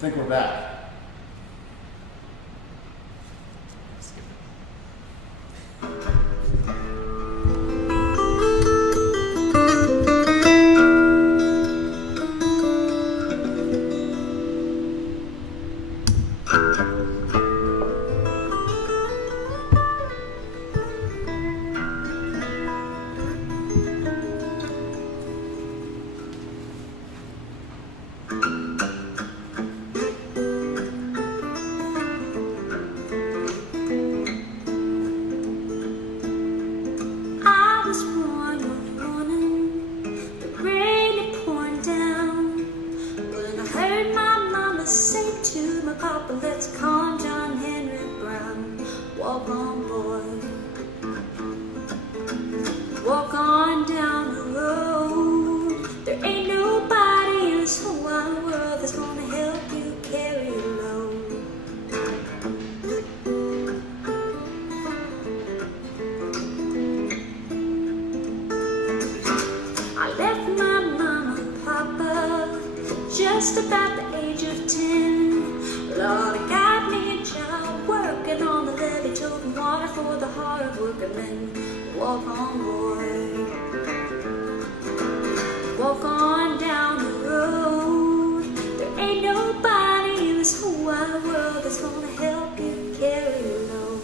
think we're back. Just about the age of 10, Lord, I got me a job working on the levee, toting water for the hard working men. Walk on, boy, walk on down the road. There ain't nobody in this whole wide world that's gonna help you carry your load.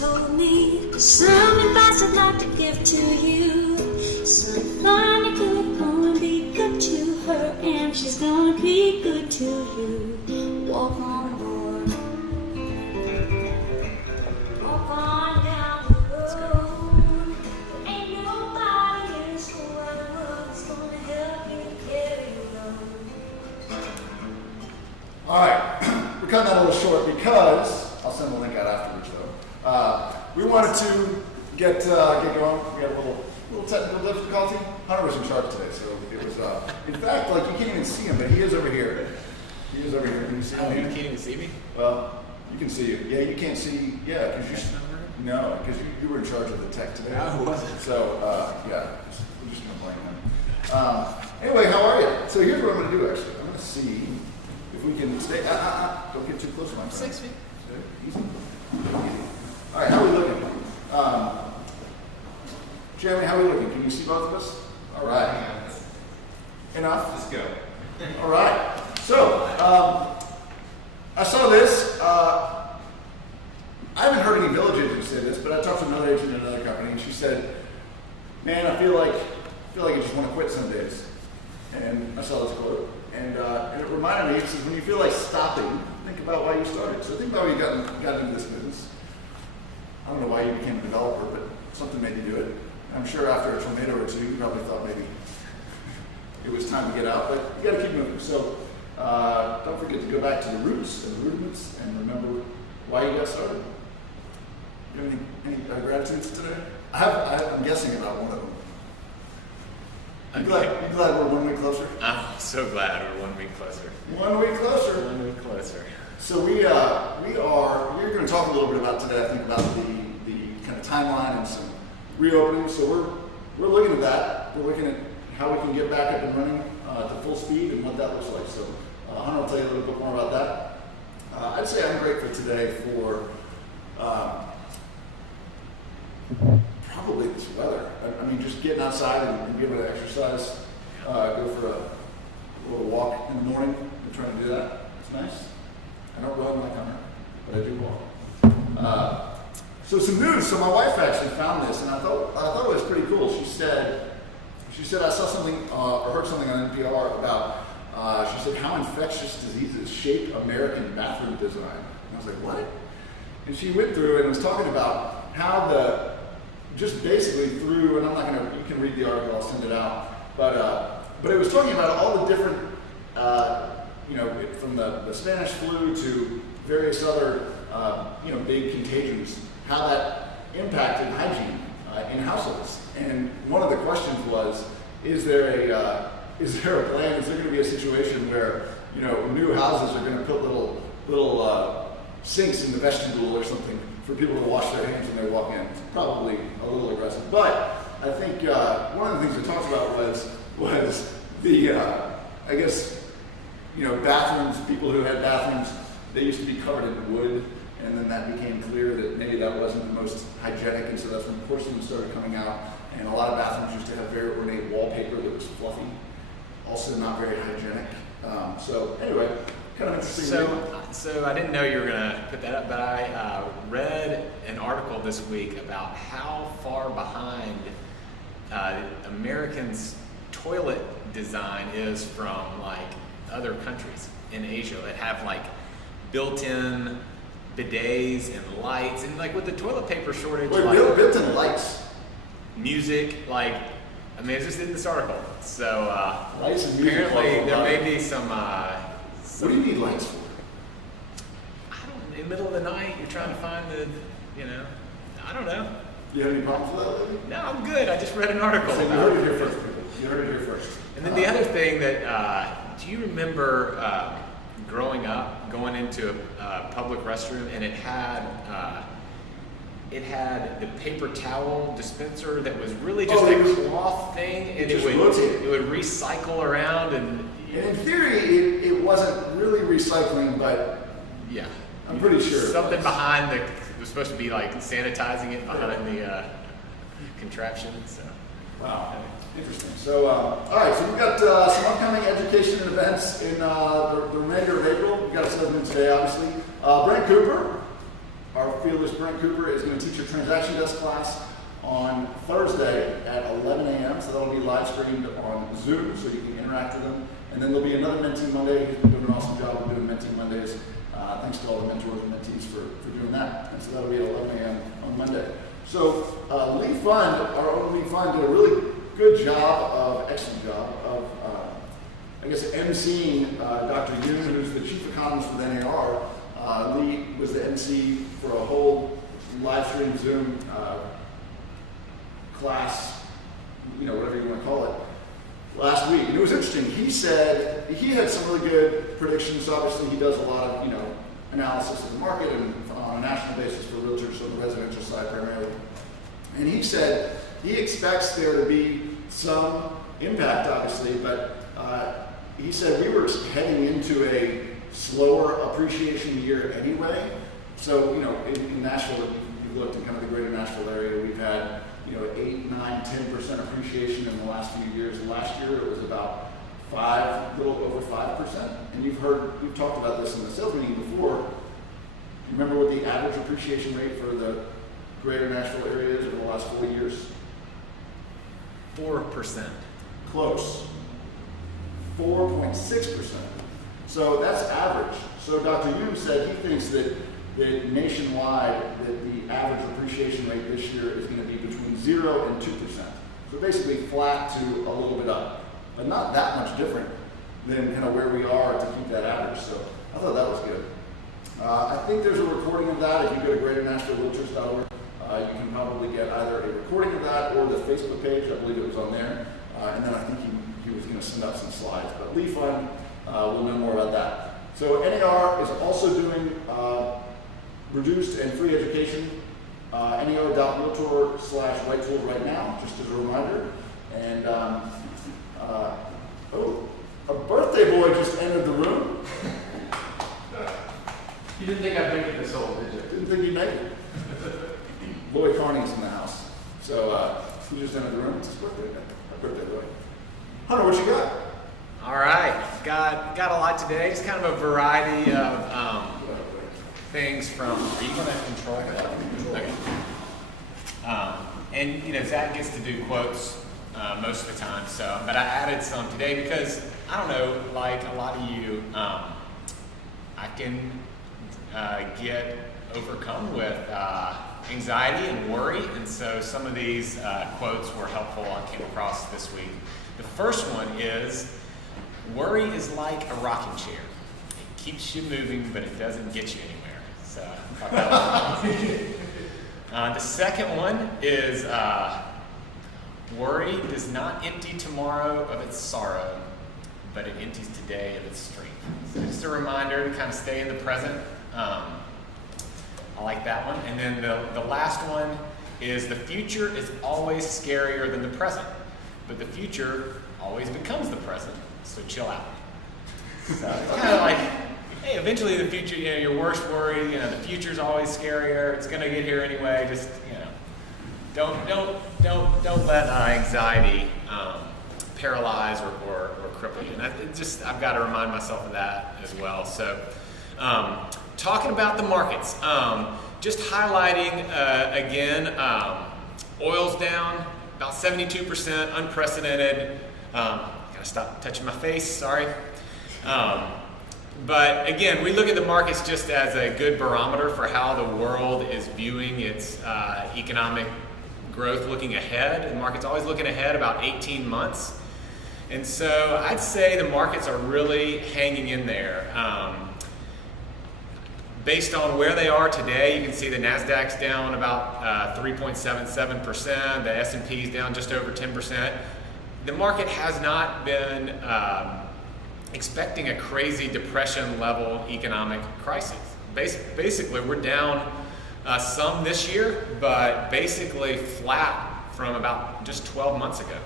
Told me some advice I'd like to give to you. Son, find a good woman, be good to her, and she's gonna be good to you. Walk on, boy, walk on down the road. There ain't nobody in this whole wide world that's gonna help you carry your load. All right, we're cutting that a little short because I'll send the link out afterwards, though. We wanted to get going. We had a little technical difficulty. Hunter was in charge today, so it was. In fact, like you can't even see him, but he is over here. He is over here. Can you see him? You can't even see me? Well, you can see it. Yeah, you can't see. Yeah, because you were in charge of the tech today. I wasn't. So yeah, we're just gonna blame him. Anyway, how are you? So here's what I'm gonna do. Actually, I'm gonna see if we can stay. Don't get too close to my phone. 6 feet. Easy. All right, how are we looking? Jeremy, how are we looking? Can you see both of us? All right. Enough? Let's go. All right. So, I saw this. I haven't heard any village agents say this, but I talked to another agent at another company, and she said, man, I feel like I just want to quit some days. And I saw this quote, and it reminded me, it says, when you feel like stopping, think about why you started. So think about how you got into this business. I don't know why you became a developer, but something made you do it. I'm sure after a tornado or two, you probably thought maybe it was time to get out, but you got to keep moving. So don't forget to go back to the roots and the rudiments and remember why you got started. You have any gratitudes today? I'm guessing about one of them. You glad we're 1 week closer? I'm so glad we're 1 week closer. 1 week closer. 1 week closer. So we're going to talk a little bit about today, I think, about the kind of timeline and some reopening. So we're looking at that. We're looking at how we can get back up and running to full speed and what that looks like. So Hunter will tell you a little bit more about that. I'd say I'm grateful today for probably this weather. I mean, just getting outside and being able to exercise, go for a little walk in the morning. I'm trying to do that. It's nice. I don't run like Hunter, but I do walk. So some news. So my wife actually found this, and I thought it was pretty cool. She said I saw something or heard something on NPR about. She said how infectious diseases shape American bathroom design. And I was like, what? and she went through and was talking about how just basically through, and I'm not gonna, you can read the article, I'll send it out, but it was talking about all the different, from the Spanish flu to various other, big contagions, how that impacted hygiene in households. And one of the questions was, is there a plan? Is there going to be a situation where new houses are going to put little sinks in the vestibule or something for people to wash their hands when they walk in? It's probably a little aggressive, but I think one of the things it talks about was the I guess bathrooms. People who had bathrooms, they used to be covered in wood, and then that became clear that maybe that wasn't the most hygienic, and so that's when porcelain started coming out. And a lot of bathrooms used to have very ornate wallpaper that was fluffy, also not very hygienic. So anyway, kind of interesting. So I didn't know you were going to put that up, but I read an article this week about how far behind Americans' toilet design is from other countries in Asia that have built-in bidets and lights, and with the toilet paper shortage, built-in lights. Music, it's just in this article. So lights and music apparently there may be some. What do you need lights for? In the middle of the night, you're trying to find I don't know. You have any problems with that lately? No, I'm good. I just read an article. So you heard it here first, people. You heard it here first. And then the other thing that, do you remember growing up, going into a public restroom, and it had the paper towel dispenser that was really just a cloth thing, and it would recycle around, and in theory it wasn't really recycling, but yeah, I'm pretty sure something behind it was supposed to be sanitizing it behind the contraption. So wow, interesting. So all right, so we've got some upcoming education and events in the remainder of April. We've got a segment today, obviously. Brent Cooper, our fearless Brent Cooper, is going to teach a transaction desk class on Thursday at 11 a.m. So that'll be live streamed on Zoom, so you can interact with them. And then there'll be another Mentee Monday. He's been doing an awesome job of doing Mentee Mondays. Thanks to all the mentors and mentees for doing that. And so that'll be at 11 a.m. on Monday. So Lee Fund, our own Lee Fund, did a really good job excellent job of, emceeing Dr. Yoon, who's the chief economist with NAR. Lee was the MC for a whole live stream Zoom class, whatever you want to call it, last week. And it was interesting. He said he had some really good predictions. Obviously, he does a lot of, analysis of the market and on a national basis for realtors on the residential side primarily. And he said he expects there to be some impact, obviously, but he said we were heading into a slower appreciation year anyway. So, in Nashville, if you looked at kind of the greater Nashville area, we've had, 8, 9, 10% appreciation in the last few years. Last year, it was about a little over 5%. And you've talked about this in the sales meeting before. You remember what the average appreciation rate for the greater Nashville area is over the last 4 years? 4%. Close. 4.6%. So that's average. So Dr. Yoon said he thinks that nationwide that the average appreciation rate this year is going to be between 0 and 2%. So basically flat to a little bit up, but not that much different than kind of where we are to keep that average. So I thought that was good. I think there's a recording of that. If you go to greaternashvillerealtors.org, you can probably get either a recording of that or the Facebook page. I believe it was on there. And then I think he was going to send out some slides. But Lee Fund, we'll know more about that. So NAR is also doing reduced and free education. NAR.realtor/right right now, just as a reminder. And a birthday boy just entered the room. You didn't think I'd make it this old, did you? Didn't think you'd make it. Lloyd Carney's in the house. So he just entered the room. It's his birthday. Happy birthday, Lloyd. Hunter, what you got? All right, got a lot today. Just kind of a variety of things from. Are you going to control that? Okay. And Zach gets to do quotes most of the time. So, but I added some today because I don't know, like a lot of you, I can get overcome with anxiety and worry. And so some of these quotes were helpful I came across this week. The first one is, worry is like a rocking chair. It keeps you moving, but it doesn't get you anywhere. So I thought that was fun. The second one is, worry does not empty tomorrow of its sorrow, but it empties today of its strength. So just a reminder to kind of stay in the present. I like that one. And then the last one is, the future is always scarier than the present, but the future always becomes the present, so chill out. So it's kind of like, hey, eventually the future, your worst worry, the future's always scarier, it's gonna get here anyway, just, don't let anxiety paralyze or cripple you. And I've got to remind myself of that as well. So, talking about the markets, just highlighting again, oil's down about 72%, unprecedented. Gotta stop touching my face, sorry. But again, we look at the markets just as a good barometer for how the world is viewing its economic growth looking ahead. The market's always looking ahead about 18 months. And so I'd say the markets are really hanging in there. Based on where they are today, you can see the NASDAQ's down about 3.77%, the S&P's down just over 10%. The market has not been expecting a crazy depression level economic crisis. Basically, we're down some this year, but basically flat from about just 12 months ago.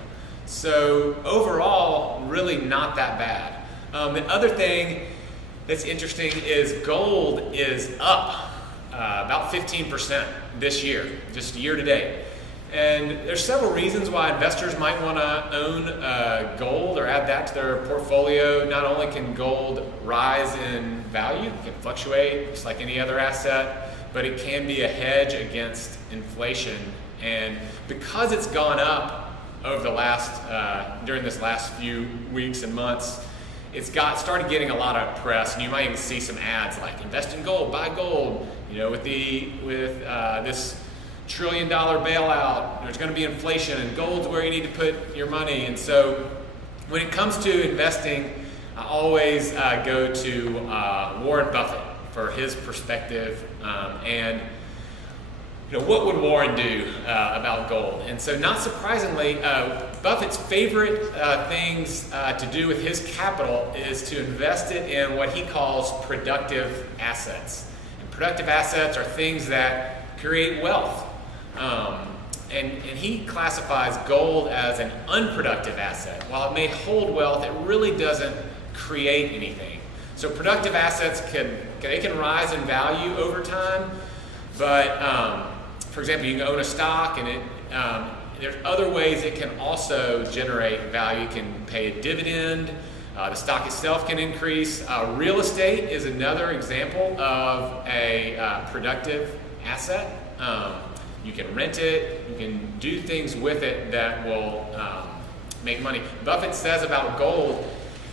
So overall, really not that bad. The other thing that's interesting is gold is up about 15% this year, just year to date. And there's several reasons why investors might want to own gold or add that to their portfolio. Not only can gold rise in value, it can fluctuate just like any other asset, but it can be a hedge against inflation. And because it's gone up over the last, during this last few weeks and months, it's started getting a lot of press, and you might even see some ads like invest in gold, buy gold, with this $1 trillion bailout, there's going to be inflation, and gold's where you need to put your money. And so when it comes to investing, I always go to Warren Buffett for his perspective, and what would Warren do about gold? And so not surprisingly, Buffett's favorite things to do with his capital is to invest it in what he calls productive assets. And productive assets are things that create wealth. And he classifies gold as an unproductive asset. While it may hold wealth, it really doesn't create anything. So productive assets can rise in value over time, but for example, you can own a stock, and there's other ways it can also generate value. It can pay a dividend. The stock itself can increase. Real estate is another example of a productive asset. You can rent it. You can do things with it that will make money. Buffett says about gold,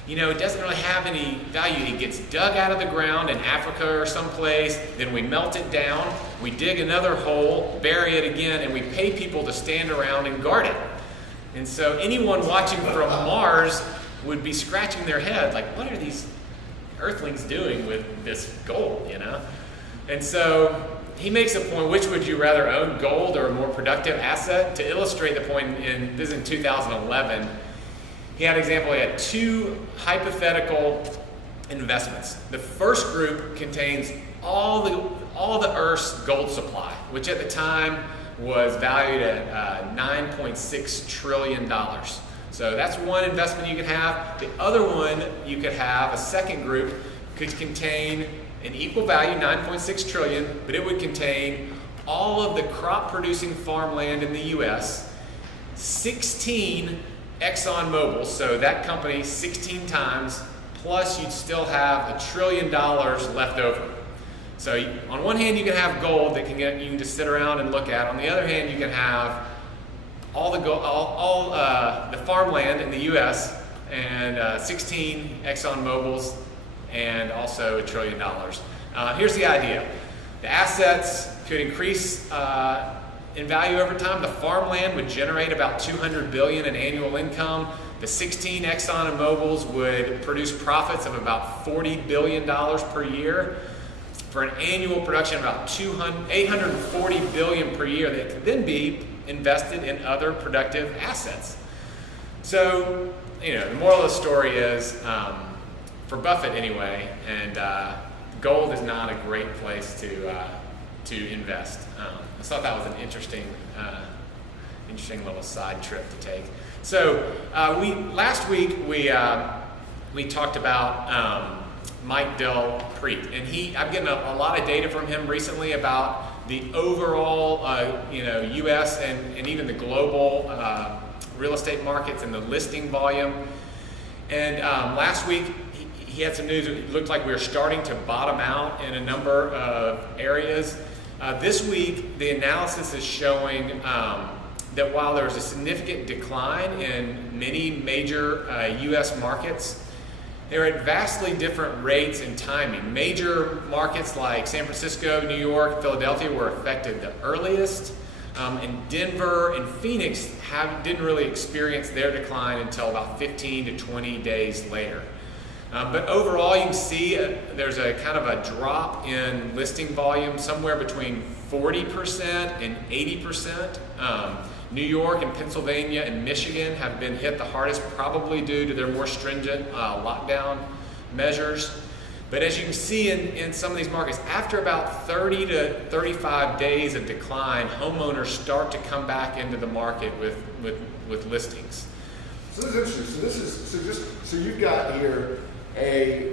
it doesn't really have any value. It gets dug out of the ground in Africa or someplace, then we melt it down, we dig another hole, bury it again, and we pay people to stand around and guard it. And so anyone watching from Mars would be scratching their head like, what are these earthlings doing with this gold, And so he makes a point, which would you rather own, gold or a more productive asset? To illustrate the point, this is in 2011, he had an example. He had two hypothetical investments. The first group contains all the Earth's gold supply, which at the time was valued at $9.6 trillion. So that's one investment you could have. The other one you could have, a second group, could contain an equal value, 9.6 trillion, but it would contain all of the crop-producing farmland in the U.S., 16 ExxonMobil, so that company 16 times, plus you'd still have $1 trillion left over. So on one hand, you can have gold that you can just sit around and look at. On the other hand, you can have all the farmland in the U.S. and 16 ExxonMobils and also $1 trillion. Here's the idea. The assets could increase in value over time. The farmland would generate about $200 billion in annual income. The 16 Exxon and Mobils would produce profits of about $40 billion per year for an annual production of about $840 billion per year that could then be invested in other productive assets. So, the moral of the story is, for Buffett anyway, and gold is not a great place to invest. I thought that was an interesting little side trip to take. So last week we talked about Mike Del Preet, and I've gotten a lot of data from him recently about the overall U.S. and even the global real estate markets and the listing volume. And last week he had some news. It looked like we were starting to bottom out in a number of areas. This week, the analysis is showing that while there's a significant decline in many major U.S. markets, they're at vastly different rates and timing. Major markets like San Francisco, New York, Philadelphia were affected the earliest, and Denver and Phoenix didn't really experience their decline until about 15 to 20 days later. But overall, you can see there's a kind of a drop in listing volume, somewhere between 40% and 80%. New York and Pennsylvania and Michigan have been hit the hardest, probably due to their more stringent lockdown measures. But as you can see in some of these markets, after about 30 to 35 days of decline, homeowners start to come back into the market with listings. So this is interesting. So you've got here I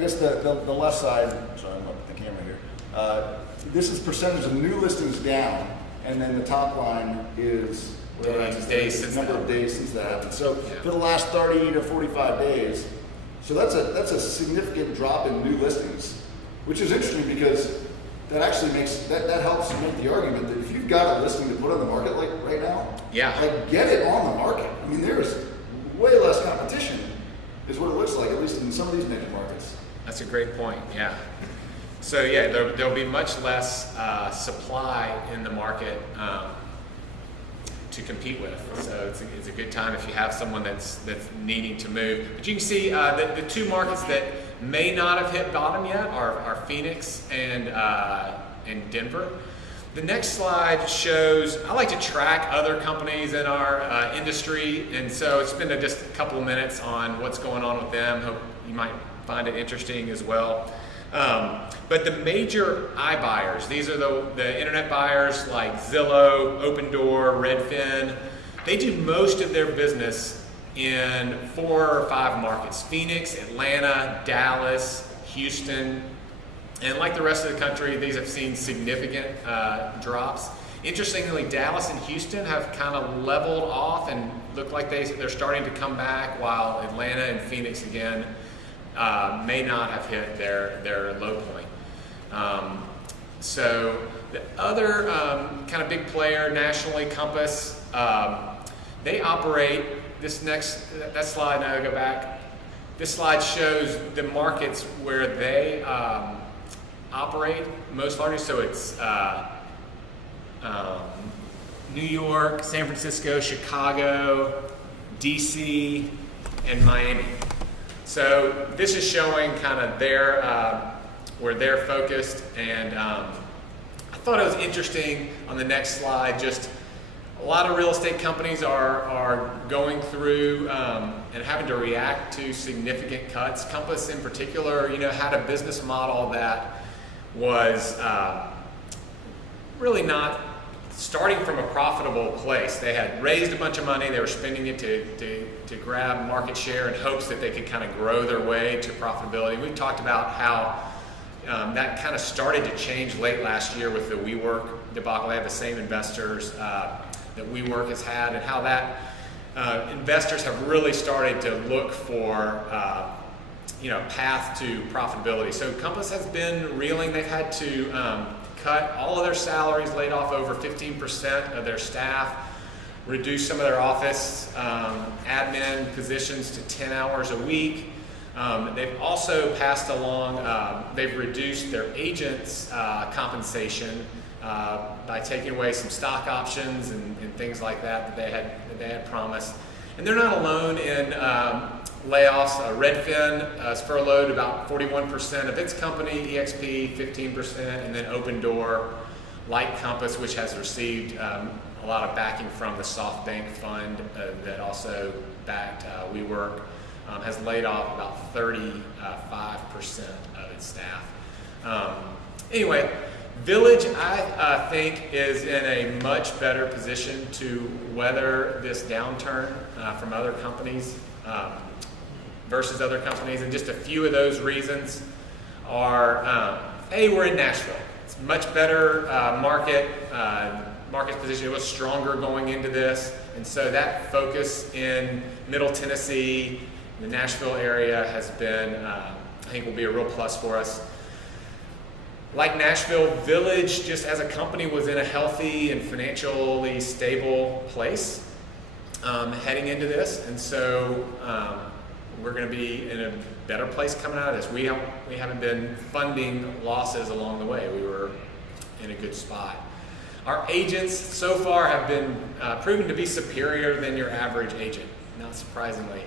guess the left side. Sorry, I'm up the camera here. This is percentage of new listings down, and then the top line is number of days since that happened. So for the last 30 to 45 days, so that's a significant drop in new listings, which is interesting because that actually that helps make the argument that if you've got a listing to put on the market like right now, get it on the market. I mean, there's way less competition, is what it looks like, at least in some of these major markets. That's a great point. Yeah. So there'll be much less supply in the market to compete with. So it's a good time if you have someone that's needing to move. But you can see the two markets that may not have hit bottom yet are Phoenix and Denver. The next slide shows, I like to track other companies in our industry, and so spend just a couple of minutes on what's going on with them. Hope you might find it interesting as well. But the major iBuyers, these are the internet buyers like Zillow, Opendoor, Redfin. They do most of their business in 4 or 5 markets: Phoenix, Atlanta, Dallas, Houston. And like the rest of the country, these have seen significant drops. Interestingly, Dallas and Houston have kind of leveled off and look like they're starting to come back, while Atlanta and Phoenix again may not have hit their low point. So the other kind of big player nationally, Compass, they operate that slide, now go back. This slide shows the markets where they operate most largely. So it's New York, San Francisco, Chicago, DC, and Miami. So this is showing kind of where they're focused, and I thought it was interesting on the next slide. Just a lot of real estate companies are going through and having to react to significant cuts. Compass, in particular, had a business model that was really not starting from a profitable place. They had raised a bunch of money. They were spending it to grab market share in hopes that they could kind of grow their way to profitability. We've talked about how that kind of started to change late last year with the WeWork debacle. They have the same investors that WeWork has had, and how that investors have really started to look for path to profitability. So Compass has been reeling. They've had to cut all of their salaries, laid off over 15% of their staff, reduce some of their office admin positions to 10 hours a week. They've also passed along, they've reduced their agents' compensation by taking away some stock options and things like that they had promised. And they're not alone in layoffs. Redfin has furloughed about 41% of its company, EXP 15%, and then Open Door, Light Compass, which has received a lot of backing from the SoftBank fund that also backed WeWork, has laid off about 35% of its staff. Anyway, Village, I think, is in a much better position to weather this downturn from other companies versus other companies. And just a few of those reasons are, A, we're in Nashville. It's much better market position. It was stronger going into this. And so that focus in Middle Tennessee, the Nashville area, has been, I think, will be a real plus for us. Like Nashville, Village, just as a company, was in a healthy and financially stable place heading into this, and so we're going to be in a better place coming out of this. We haven't been funding losses along the way. We were in a good spot. Our agents so far have been proven to be superior than your average agent, not surprisingly.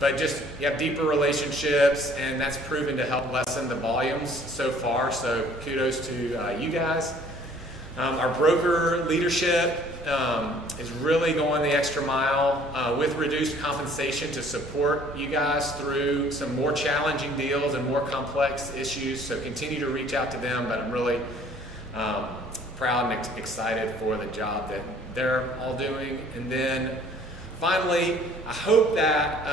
But just you have deeper relationships, and that's proven to help lessen the volumes so far. So kudos to you guys. Our broker leadership is really going the extra mile with reduced compensation to support you guys through some more challenging deals and more complex issues. So continue to reach out to them, but I'm really proud and excited for the job that they're all doing. And then finally, I hope that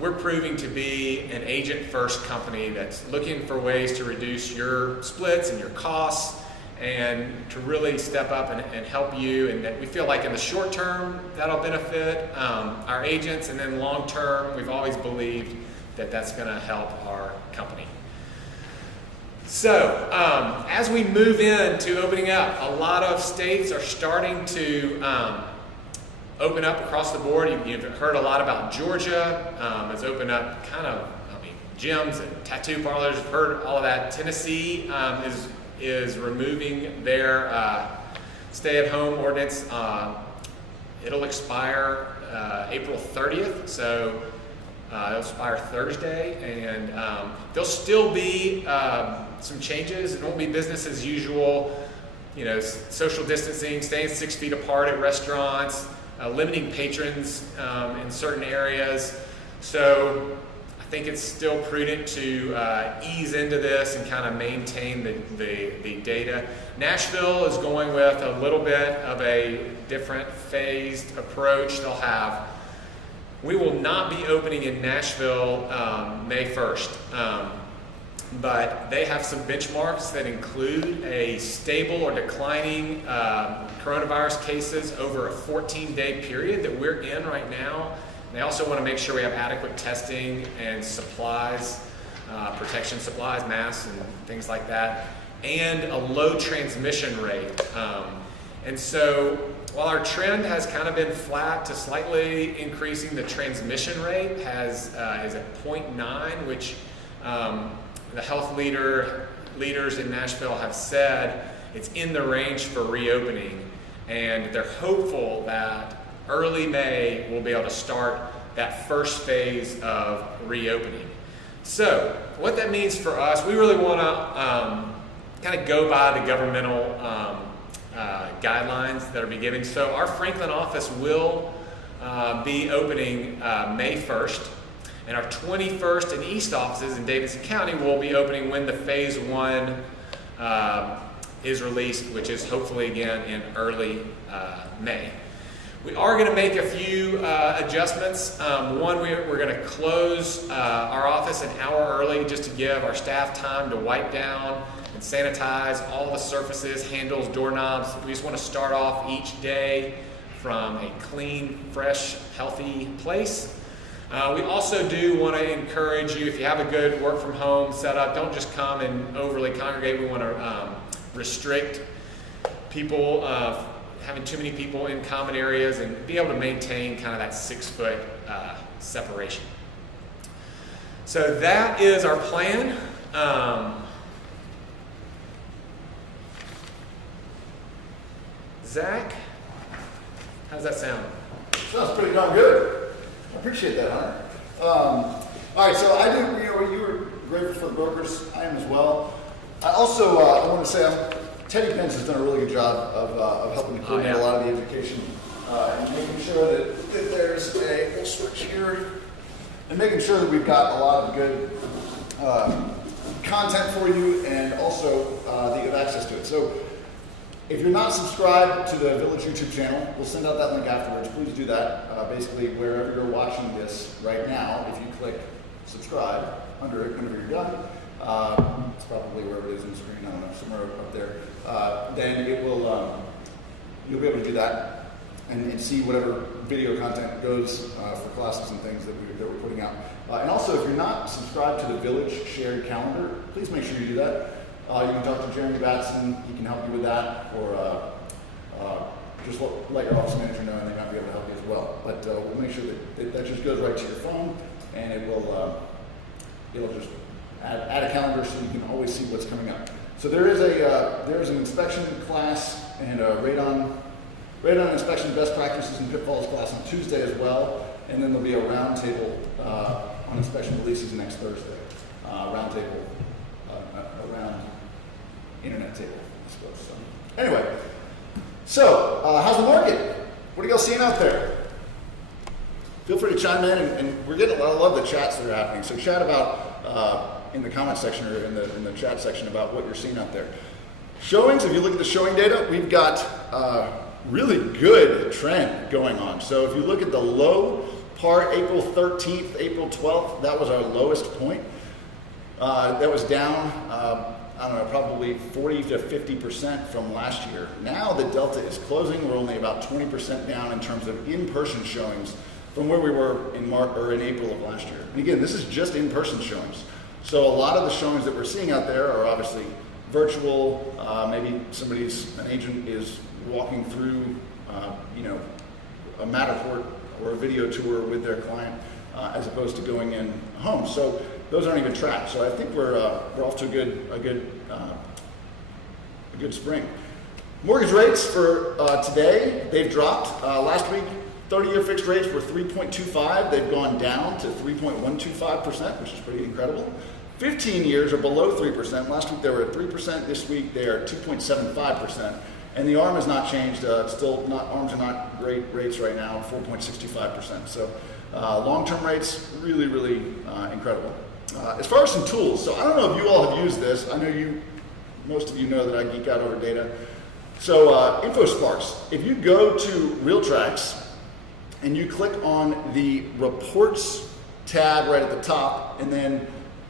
we're proving to be an agent-first company that's looking for ways to reduce your splits and your costs and to really step up and help you, and that we feel like in the short term that'll benefit our agents, and then long term we've always believed that that's going to help our company. So as we move into opening up, a lot of states are starting to open up across the board. You've heard a lot about Georgia. It's opened up gyms and tattoo parlors. You've heard all of that. Tennessee is removing their stay-at-home ordinance. It'll expire April 30th, so it'll expire Thursday, and there'll still be some changes. It won't be business as usual. You know, social distancing, staying 6 feet apart at restaurants, limiting patrons in certain areas. So I think it's still prudent to ease into this and kind of maintain the data. Nashville is going with a little bit of a different phased approach. We will not be opening in Nashville May 1st. But they have some benchmarks that include a stable or declining coronavirus cases over a 14-day period that we're in right now. They also want to make sure we have adequate testing and supplies, protection supplies, masks and things like that, and a low transmission rate. And so while our trend has kind of been flat to slightly increasing, the transmission rate is at 0.9, which the health leaders in Nashville have said it's in the range for reopening, and they're hopeful that early May we'll be able to start that first phase of reopening. So what that means for us, we really want to kind of go by the governmental guidelines that are being given. So our Franklin office will be opening May 1st. And our 21st and East offices in Davidson County will be opening when the phase 1 is released, which is hopefully again in early May. We are going to make a few adjustments. One, we're going to close our office an hour early just to give our staff time to wipe down and sanitize all the surfaces, handles, doorknobs. We just want to start off each day from a clean, fresh, healthy place. We also do want to encourage you, if you have a good work from home setup, don't just come and overly congregate. We want to restrict people, having too many people in common areas, and be able to maintain kind of that 6 foot separation. So that is our plan. Zach, how's that sound? Sounds pretty darn good. I appreciate that, Hunter. All right, so I do, you were grateful for the brokers. I am as well. I also, I want to say, Teddy Pence has done a really good job of helping to coordinate a lot of the education and making sure that there's we'll switch here, and making sure that we've got a lot of good content for you, and also that you have access to it. So if you're not subscribed to the Village YouTube channel, we'll send out that link afterwards. Please do that. Basically, wherever you're watching this right now, if you click subscribe under it whenever you're done, it's probably wherever it is on the screen, I don't know, somewhere up there, then it will, you'll be able to do that and see whatever video content goes for classes and things that we're putting out. And also, if you're not subscribed to the Village shared calendar, please make sure you do that. You can talk to Jeremy Batson, he can help you with that, or just let your office manager know and they might be able to help you as well. But we'll make sure that just goes right to your phone, and it will it'll just add a calendar so you can always see what's coming up. So there is an inspection class and a radon inspection best practices and pitfalls class on Tuesday as well, and then there'll be a roundtable on inspection releases next Thursday. Roundtable around internet table, I suppose. So anyway, so how's the market? What are y'all seeing out there? Feel free to chime in, and we're getting a lot of the chats that are happening. So chat about in the comment section or in the chat section about what you're seeing out there. Showings, if you look at the showing data, we've got really good trend going on. So if you look at the low part, April 13th, April 12th, that was our lowest point. That was down, I don't know, probably 40 to 50% from last year. Now the delta is closing. We're only about 20% down in terms of in-person showings from where we were in April of last year. And again, this is just in-person showings. So a lot of the showings that we're seeing out there are obviously virtual. Maybe an agent is walking through, a Matterport or a video tour with their client as opposed to going in home. So those aren't even tracked. So I think we're off to a good spring. Mortgage rates for today, they've dropped. Last week, 30-year fixed rates were 3.25. They've gone down to 3.125%, which is pretty incredible. 15 years are below 3%. Last week they were at 3%. This week they are at 2.75%. And the ARM has not changed. ARMs are not great rates right now, 4.65%. So long-term rates, really, really incredible. As far as some tools, so I don't know if you all have used this. I know most of you know that I geek out over data. So InfoSparks, if you go to RealTracs and you click on the Reports tab right at the top, and then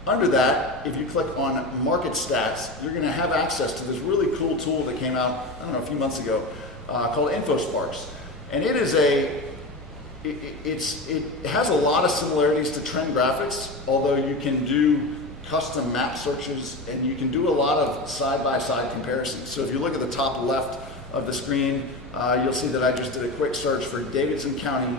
under that, if you click on Market Stats, you're going to have access to this really cool tool that came out, I don't know, a few months ago, called InfoSparks. And it is it has a lot of similarities to Trend Graphics, although you can do custom map searches and you can do a lot of side-by-side comparisons. So if you look at the top left of the screen, you'll see that I just did a quick search for Davidson County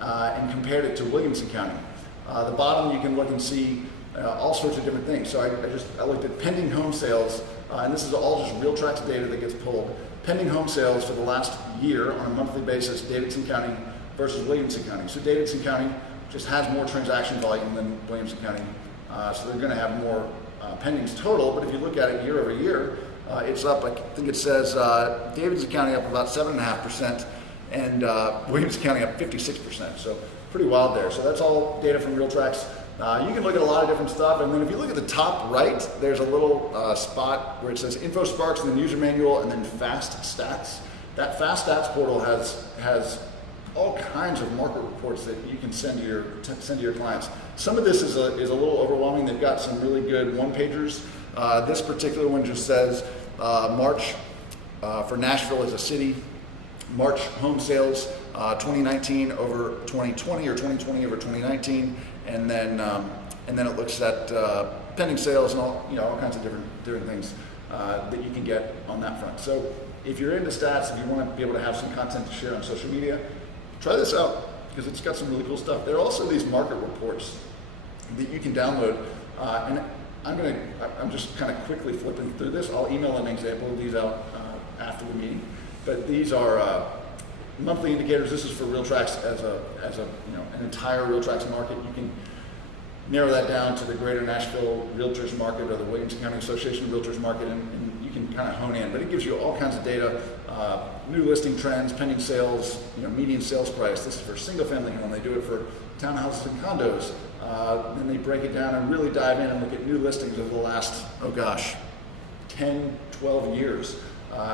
and compared it to Williamson County. The bottom, you can look and see all sorts of different things. So I looked at pending home sales, and this is all just RealTracs data that gets pulled. Pending home sales for the last year on a monthly basis, Davidson County versus Williamson County. So Davidson County just has more transaction volume than Williamson County, so they're going to have more pendings total. But if you look at it year over year, it's up. I think it says Davidson County up about 7.5%, and Williamson County up 56%. So pretty wild there. So that's all data from RealTracs. You can look at a lot of different stuff, and then if you look at the top right, there's a little spot where it says InfoSparks and then User Manual and then Fast Stats. That Fast Stats portal has all kinds of market reports that you can send to your clients. Some of this is a little overwhelming. They've got some really good one-pagers. This particular one just says March for Nashville as a city, March home sales 2019 over 2020 or 2020 over 2019. And then it looks at pending sales and all kinds of different things that you can get on that front. So if you're into stats, if you want to be able to have some content to share on social media, try this out because it's got some really cool stuff. There are also these market reports that you can download. And I'm just kind of quickly flipping through this. I'll email an example of these out after the meeting. But these are monthly indicators. This is for RealTracs as an entire RealTracs market. You can narrow that down to the Greater Nashville Realtors Market or the Williamson County Association Realtors Market, and you can kind of hone in. But it gives you all kinds of data, new listing trends, pending sales, median sales price. This is for single-family home. They do it for townhouses and condos. Then they break it down and really dive in and look at new listings over the last, 10, 12 years.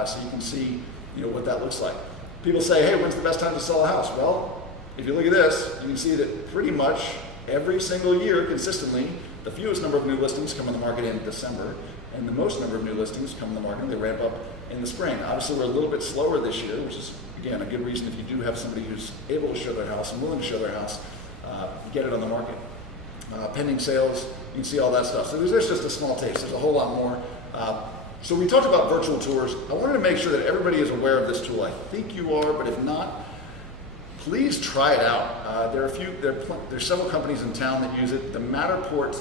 So you can see, what that looks like. People say, hey, when's the best time to sell a house? Well, if you look at this, you can see that pretty much every single year, consistently, the fewest number of new listings come on the market in December, and the most number of new listings come on the market, they ramp up in the spring. Obviously, we're a little bit slower this year, which is, again, a good reason if you do have somebody who's able to show their house and willing to show their house, get it on the market. Pending sales, you can see all that stuff. So there's just a small taste. There's a whole lot more. So we talked about virtual tours. I wanted to make sure that everybody is aware of this tool. I think you are, but if not, please try it out. There's several companies in town that use it. The Matterport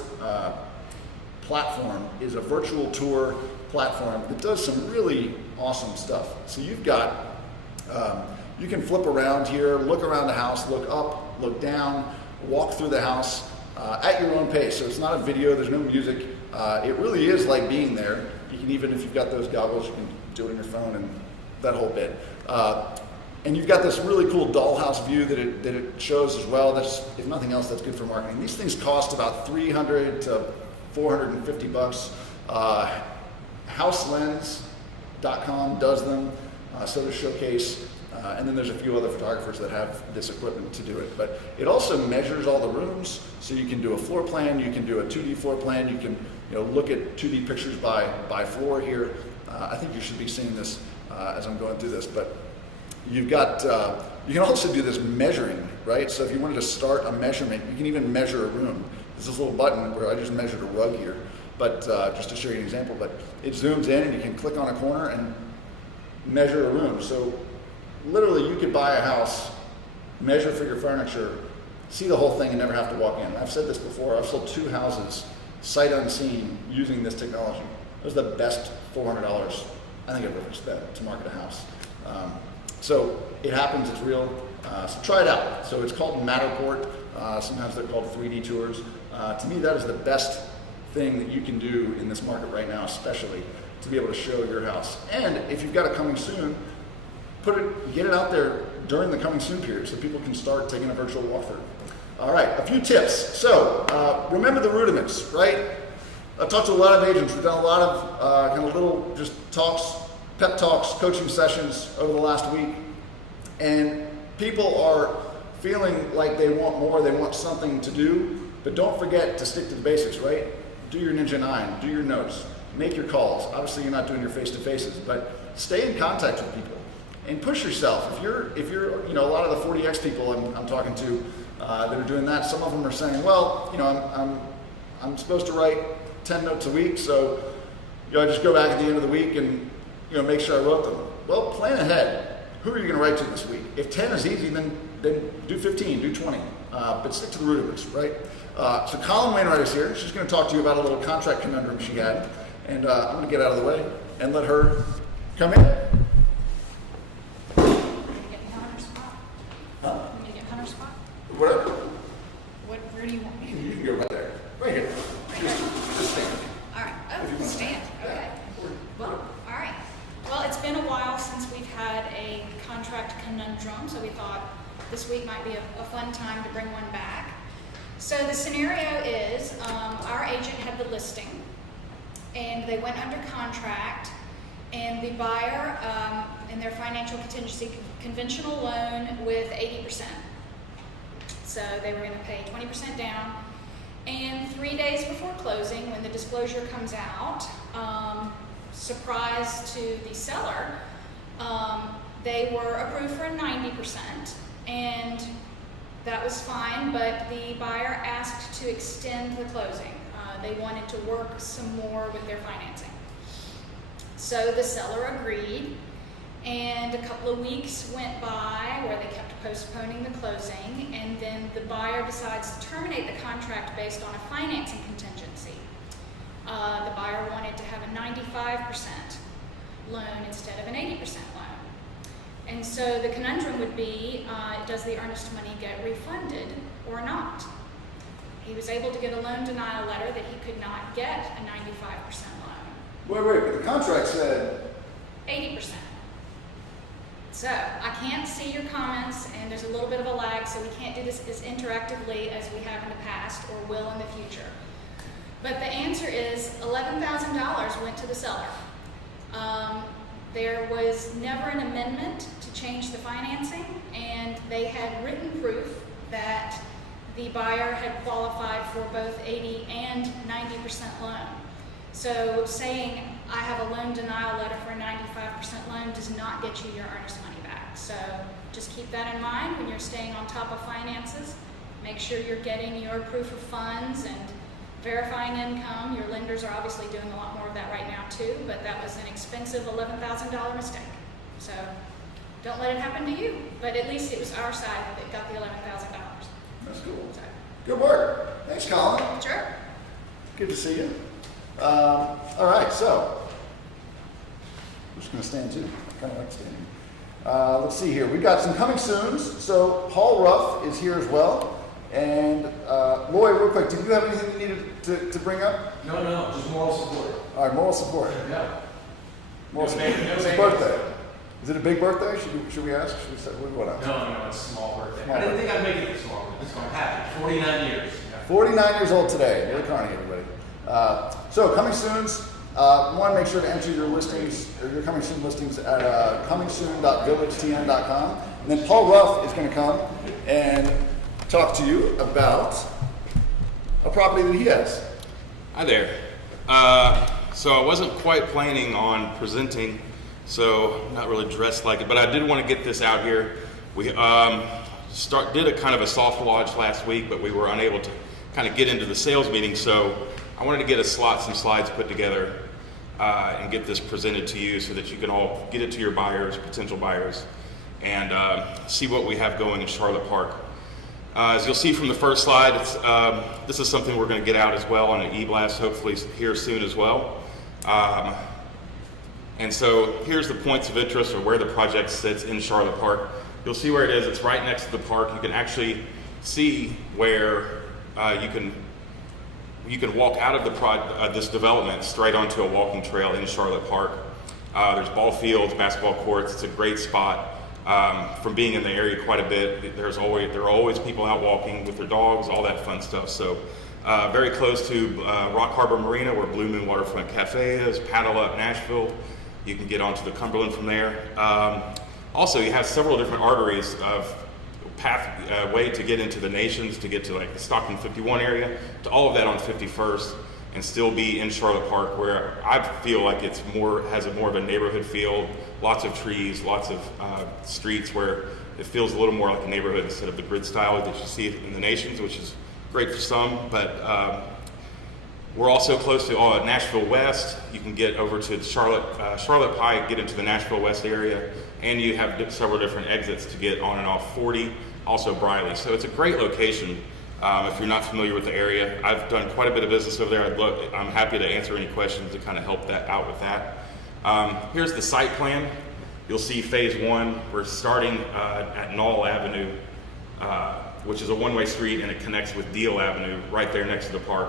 platform is a virtual tour platform that does some really awesome stuff. So you've got, you can flip around here, look around the house, look up, look down, walk through the house at your own pace. So it's not a video, there's no music. It really is like being there. You can even, if you've got those goggles, you can do it on your phone and that whole bit. And you've got this really cool dollhouse view that it shows as well. That's, if nothing else, that's good for marketing. These things cost about $300 to $450. HouseLens.com does them, so does Showcase, and then there's a few other photographers that have this equipment to do it. But it also measures all the rooms, so you can do a floor plan, you can do a 2D floor plan, you can look at 2D pictures by floor here. I think you should be seeing this as I'm going through this, but you've got, you can also do this measuring, right? So if you wanted to start a measurement, you can even measure a room. There's this little button where I just measured a rug here, but just to show you an example, but it zooms in and you can click on a corner and measure a room. So literally you could buy a house, measure for your furniture, see the whole thing and never have to walk in. I've said this before, I've sold 2 houses sight unseen using this technology. It was the best $400 I think I've ever spent to market a house. So it happens, it's real. So try it out. So it's called Matterport. Sometimes they're called 3D tours. To me, that is the best thing that you can do in this market right now, especially to be able to show your house. And if you've got it coming soon, get it out there during the coming soon period so people can start taking a virtual walkthrough. All right, a few tips. So remember the rudiments, right? I've talked to a lot of agents. We've done a lot of kind of little just talks, pep talks, coaching sessions over the last week. And people are feeling like they want more, they want something to do, but don't forget to stick to the basics, right? Do your Ninja 9, do your notes, make your calls. Obviously you're not doing your face-to-faces, but stay in contact with people and push yourself. If you're a lot of the 40X people I'm talking to that are doing that, some of them are saying, well, I'm supposed to write 10 notes a week, so I just go back at the end of the week and make sure I wrote them. Well, plan ahead. Who are you going to write to this week? If 10 is easy, then do 15, do 20, but stick to the rudiments, right? So Colin Wainwright is here. She's going to talk to you about a little contract conundrum she had, and I'm going to get out of the way and let her come in. Get Hunter's spot. Huh? You gonna get Hunter's spot? Whatever. Where do you want me? You can go right there. Right here. Just stand. All right. Oh, stand. Okay. Well, all right. Well, it's been a while since we've had a contract conundrum, so we thought this week might be a fun time to bring one back. So the scenario is our agent had the listing, and they went under contract, and the buyer in their financial contingency conventional loan with 80%. So they were going to pay 20% down, and 3 days before closing, when the disclosure comes out, surprise to the seller, they were approved for 90%, and that was fine, but the buyer asked to extend the closing. They wanted to work some more with their financing. So the seller agreed, And a couple of weeks went by where they kept postponing the closing, and then the buyer decides to terminate the contract based on a financing contingency. The buyer wanted to have a 95% loan instead of an 80% loan. And so the conundrum would be, does the earnest money get refunded or not? He was able to get a loan denial letter that he could not get a 95% loan. Wait, but the contract said 80%. So I can't see your comments, and there's a little bit of a lag, so we can't do this as interactively as we have in the past or will in the future. But the answer is $11,000 went to the seller. There was never an amendment to change the financing, and they had written proof that the buyer had qualified for both 80 and 90% loan. So saying I have a loan denial letter for a 95% loan does not get you your earnest money back. So just keep that in mind when you're staying on top of finances. Make sure you're getting your proof of funds and verifying income. Your lenders are obviously doing a lot more of that right now too, but that was an expensive $11,000 mistake. So don't let it happen to you. But at least it was our side that got the $11,000. that's cool. So, Good work. Thanks, Colin. sure. Good to see you. All right, so I'm just going to stand too. I kind of like standing. Let's see here. We've got some coming soons. So Paul Ruff is here as well. And Lloyd, real quick, did you have anything you needed to bring up? No, just moral support. All right, moral support. Yeah. Moral support. No It's his babies. birthday. Is it a big birthday? Should we ask? Should we say what else? No, it's a small birthday. Small I didn't birthday. think I'd make it this long, but it's going to happen. 49 years. 49 years old today. Billy Carney, everybody. So coming soons. One, make sure to enter your listings, or your coming soon listings at comingsoon.villagetn.com. And then Paul Ruff is going to come and talk to you about a property that he has. Hi there. So I wasn't quite planning on presenting, so not really dressed like it, but I did want to get this out here. We did a kind of a soft launch last week, but we were unable to kind of get into the sales meeting, so I wanted to get some slides put together and get this presented to you so that you can all get it to your buyers, potential buyers, and see what we have going in Charlotte Park. As you'll see from the first slide, this is something we're going to get out as well on an e-blast, hopefully here soon as well. And so here's the points of interest, or where the project sits in Charlotte Park. You'll see where it is. It's right next to the park. You can actually see where you can walk out of this development straight onto a walking trail in Charlotte Park. There's ball fields, basketball courts. It's a great spot. From being in the area quite a bit, there are always people out walking with their dogs, all that fun stuff. So very close to Rock Harbor Marina, where Blue Moon Waterfront Cafe is, Paddle Up Nashville. You can get onto the Cumberland from there. Also, you have several different arteries of way to get into the Nations, to get to like the Stockton 51 area, to all of that on 51st, and still be in Charlotte Park, where I feel like has more of a neighborhood feel. Lots of trees, lots of streets where it feels a little more like a neighborhood instead of the grid style that you see in the Nations, which is great for some. But we're also close to Nashville West. You can get over to Charlotte Pike, get into the Nashville West area, and you have several different exits to get on and off 40, also Briley. So it's a great location. If you're not familiar with the area, I've done quite a bit of business over there. I'm happy to answer any questions to kind of help that out with that. Here's the site plan. You'll see phase 1. We're starting at Knoll Avenue, which is a one-way street, and it connects with Deal Avenue right there next to the park.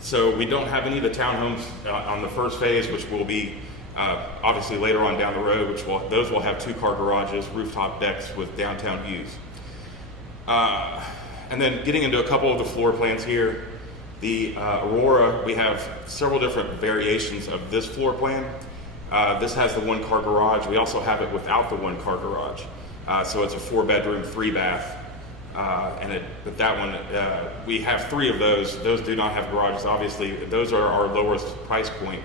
So we don't have any of the townhomes on the first phase, which will be obviously later on down the road, those will have 2-car garages, rooftop decks with downtown views. And then getting into a couple of the floor plans here, the Aurora, we have several different variations of this floor plan. This has the 1-car garage. We also have it without the 1-car garage. So it's a 4-bedroom, 3-bath. But that one, we have 3 of those. Those do not have garages, obviously. Those are our lowest price point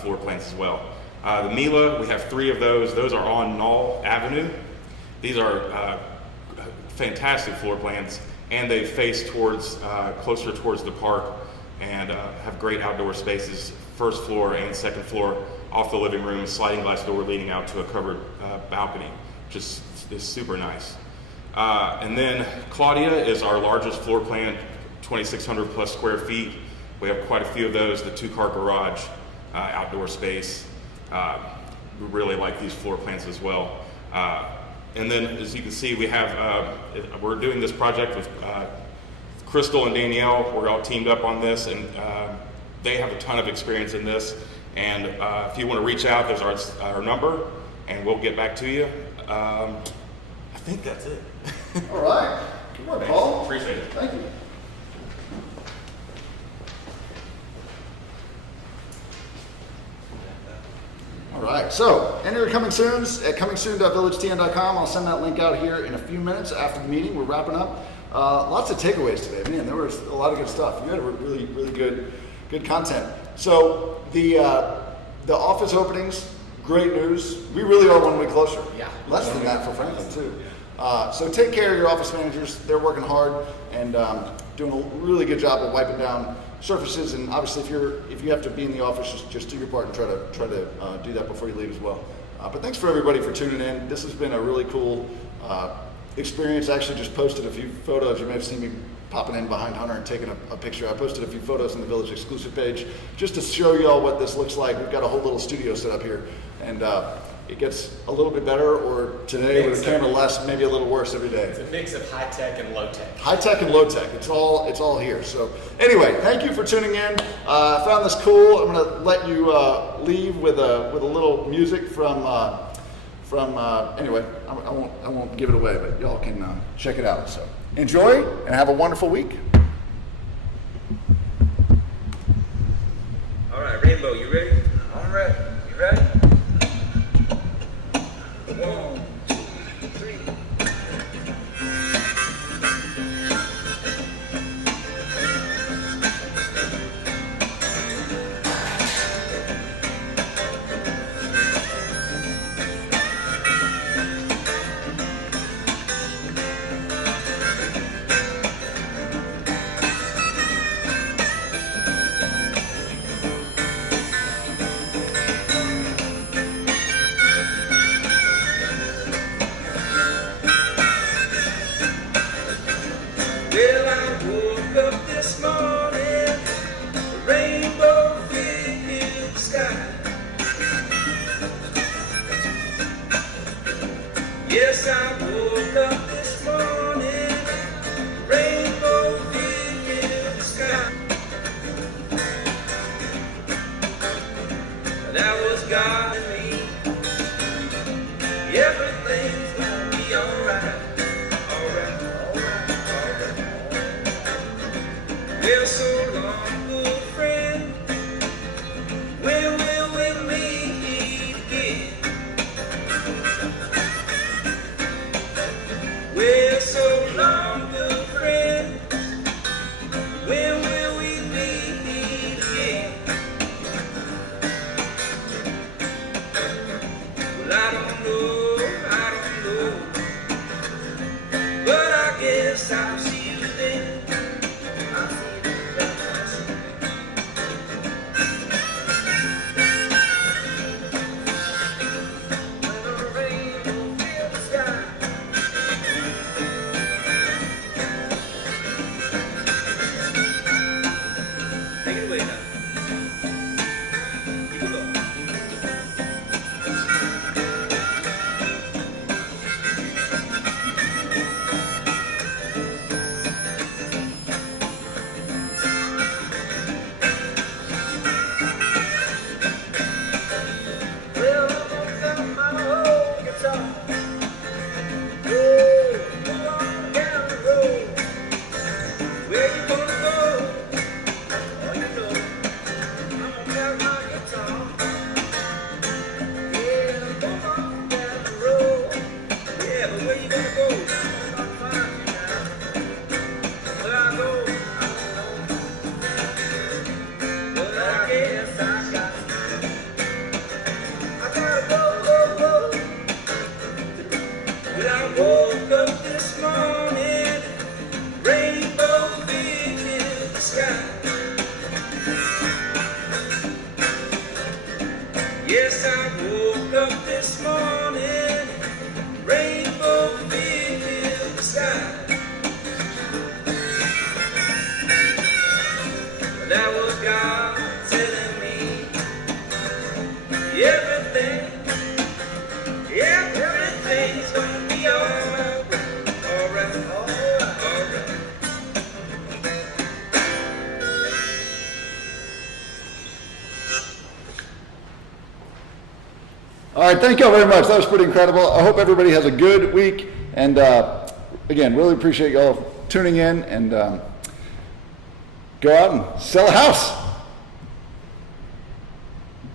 floor plans as well. The Mila, we have 3 of those. Those are on Knoll Avenue. These are fantastic floor plans, and they face closer towards the park, and have great outdoor spaces, first floor and second floor. off the living room, a sliding glass door leading out to a covered balcony, which is super nice. And then Claudia is our largest floor plan, 2,600 plus square feet. We have quite a few of those, the 2-car garage, outdoor space. We really like these floor plans as well. And then, as you can see, we have, we're doing this project with Crystal and Danielle. We're all teamed up on this, and they have a ton of experience in this. And if you want to reach out, there's our number, and we'll get back to you. I think that's it. All right. Good work, Paul. Appreciate it. Thank you. All right, so enter coming soon at comingsoon.villagetn.com. I'll send that link out here in a few minutes after the meeting. We're wrapping up. Lots of takeaways today. Man, there was a lot of good stuff. You had a really, really good content. So the office openings, great news. We really are 1 week closer. Yeah. Less than that for Franklin too. So take care of your office managers. They're working hard and doing a really good job of wiping down surfaces. And obviously, if you have to be in the office, just do your part and try to do that before you leave as well. But thanks for everybody for tuning in. This has been a really cool experience. I actually just posted a few photos. You may have seen me popping in behind Hunter and taking a picture. I posted a few photos on the Village exclusive page just to show y'all what this looks like. We've got a whole little studio set up here, and it gets a little bit better, or today with a camera less, maybe a little worse every day. It's a mix of high tech and low tech. High tech and low tech. It's all here. So anyway, thank you for tuning in. I found this cool. I'm going to let you leave with a little music from anyway. I won't give it away, but y'all can check it out. So enjoy and have a wonderful week. All right, Rainbow, you ready? All right, you ready? 1, 2, 3. Well, I woke up this morning, a rainbow filled the sky. Yes, I woke up this morning, a rainbow filled the sky. That was God and me. Everything's gonna be alright. Well, so long, good friend. When will we meet again? Well, so long, good friend. When will we meet again? Well, I don't know. Yes, I woke up this morning, rainbow filled sky. That was God telling me everything's gonna be alright, alright, alright. All right, thank you all very much. That was pretty incredible. I hope everybody has a good week. And again, really appreciate y'all tuning in, and go out and sell a house.